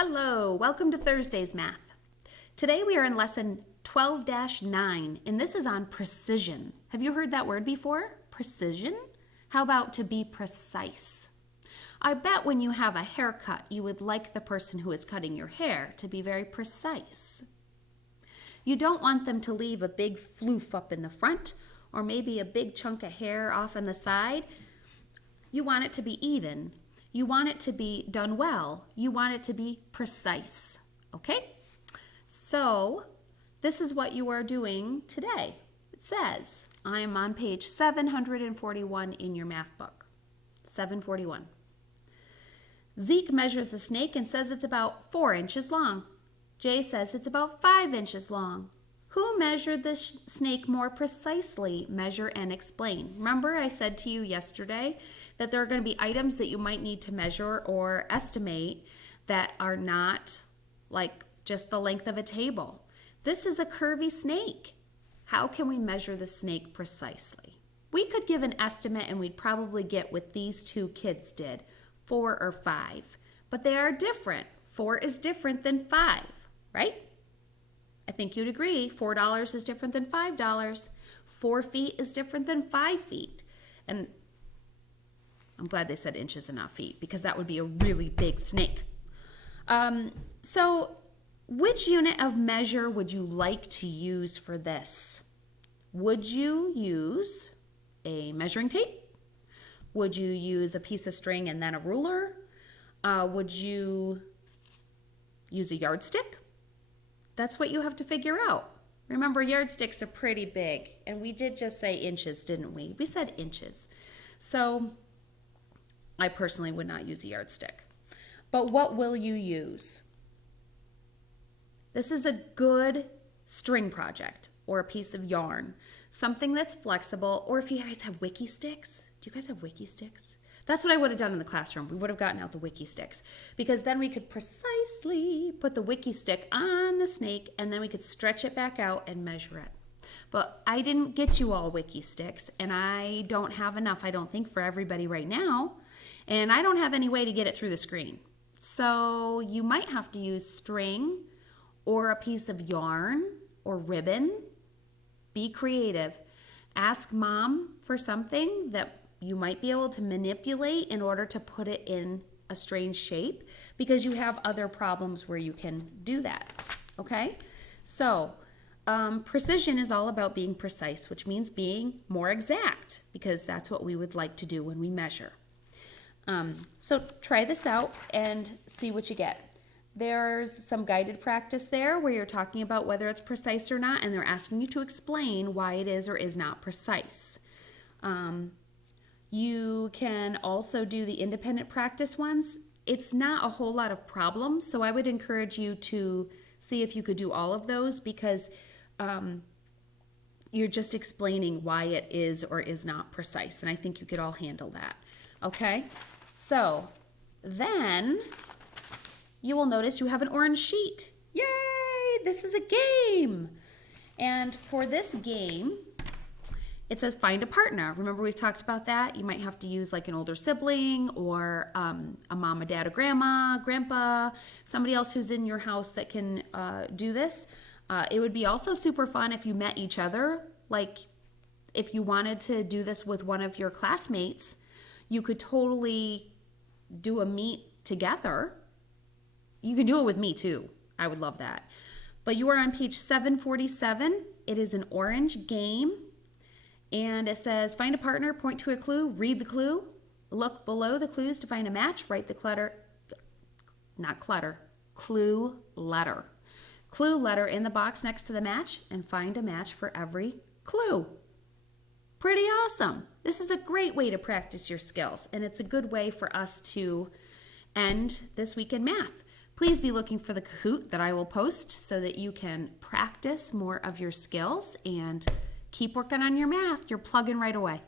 Hello, welcome to Thursday's Math. Today we are in lesson 12-9, and this is on precision. Have you heard that word before? Precision? How about to be precise? I bet when you have a haircut, you would like the person who is cutting your hair to be very precise. You don't want them to leave a big floof up in the front or maybe a big chunk of hair off on the side. You want it to be even. You want it to be done well. You want it to be precise, okay? So this is what you are doing today. It says, I am on page 741 in your math book, 741. Zeke measures the snake and says it's about 4 inches long. Jay says it's about 5 inches long. Who measured the snake more precisely? Measure and explain. Remember I said to you yesterday that there are going to be items that you might need to measure or estimate that are not like just the length of a table. This is a curvy snake. How can we measure the snake precisely? We could give an estimate and we'd probably get what these two kids did, 4 or 5. But they are different. 4 is different than 5, right? I think you'd agree, $4 is different than $5. 4 feet is different than 5 feet. And I'm glad they said inches and not feet because that would be a really big snake. So which unit of measure would you like to use for this? Would you use a measuring tape? Would you use a piece of string and then a ruler? Would you use a yardstick? That's what you have to figure out. Remember, yardsticks are pretty big, and we did just say inches, didn't we? We said inches. So I personally would not use a yardstick. But what will you use? This is a good string project or a piece of yarn, something that's flexible, or if you guys have wiki sticks. Do you guys have wiki sticks? That's what I would have done in the classroom. We would have gotten out the wiki sticks because then we could precisely put the wiki stick on the snake and then we could stretch it back out and measure it. But I didn't get you all wiki sticks and I don't have enough, I don't think, for everybody right now. And I don't have any way to get it through the screen. So you might have to use string or a piece of yarn or ribbon. Be creative. Ask mom for something that you might be able to manipulate in order to put it in a strange shape because you have other problems where you can do that, okay? So precision is all about being precise, which means being more exact because that's what we would like to do when we measure. So try this out and see what you get. There's some guided practice there where you're talking about whether it's precise or not, and they're asking you to explain why it is or is not precise. You can also do the independent practice ones. It's not a whole lot of problems, so I would encourage you to see if you could do all of those because you're just explaining why it is or is not precise, and I think you could all handle that. Okay? So then you will notice you have an orange sheet. Yay! This is a game. And for this game, it says find a partner. Remember we've talked about that? You might have to use like an older sibling or a mom, a dad, a grandma, grandpa, somebody else who's in your house that can do this. It would be also super fun if you met each other. Like if you wanted to do this with one of your classmates, you could totally do a meet together. You can do it with me too. I would love that. But you are on page 747. It is an orange game. And it says, find a partner, point to a clue, read the clue, look below the clues to find a match, write the clue letter. Clue letter in the box next to the match, and find a match for every clue. Pretty awesome. This is a great way to practice your skills, and it's a good way for us to end this week in math. Please be looking for the Kahoot that I will post so that you can practice more of your skills and keep working on your math. You're plugging right away.